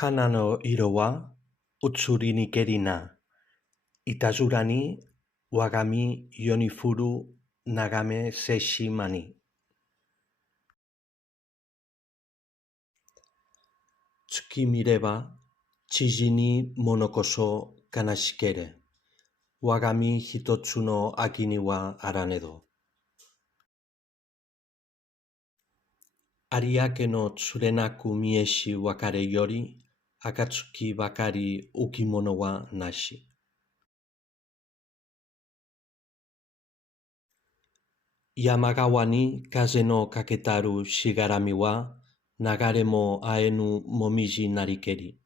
花の色は移りにけりな。いたずらに我が身世に降る眺めせしまに。月見れば知事に物こそ悲しけれ。我が身一つの秋にはあらねど。有明のつれなく見えし別れより、暁ばかり浮き物はなし。山川に風のかけたるしがらみは、流れもあえぬもみじなりけり。